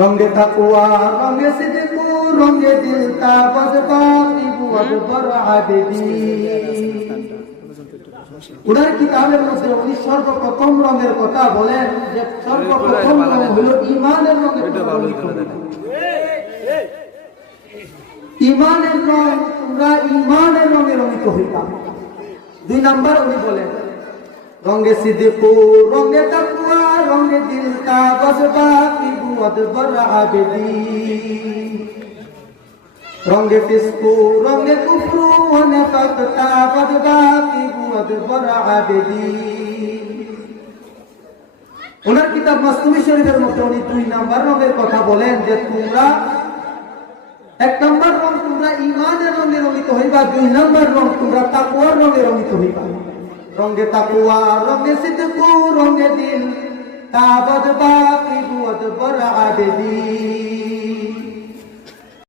রঙে তাকওয়া রঙে সিদকু রঙে দিল তাবদ বাকি বুয়াদ বর আবেদি। উনার কিতাবের মধ্যে উনি সর্বপ্রথম রঙের কথা বলেন যে সর্বপ্রথম রঙ হলো ঈমানের রঙ। ঈমানের রঙ, তোমরা ঈমানের রঙে রঙিত হইবা। 2 নাম্বার উনি বলেন রঙে সিদকু রঙে তাকওয়া রঙে দিল তাবদ বাকি বুয়াদ বর আবেদি। রঙে ফিসকু রঙে কুফরু ওয়া নিফাক তাবদ বাকি বুয়াদ বর আবেদি। ওনার কিতাব মাসতুমি শরীফের মধ্যে উনি 2 নাম্বার রঙের কথা বলেন যে তোমরা 1 নাম্বার রং তোমরা ঈমানের রঙে রঙিত হইবা, 2 নাম্বার রং তোমরা তাকওয়ার রঙে রঙিত হইবা। রঙে তাকওয়া রঙে সিদকু রঙে দিল তাবদ বাকি বুয়াদ বর আবেদি।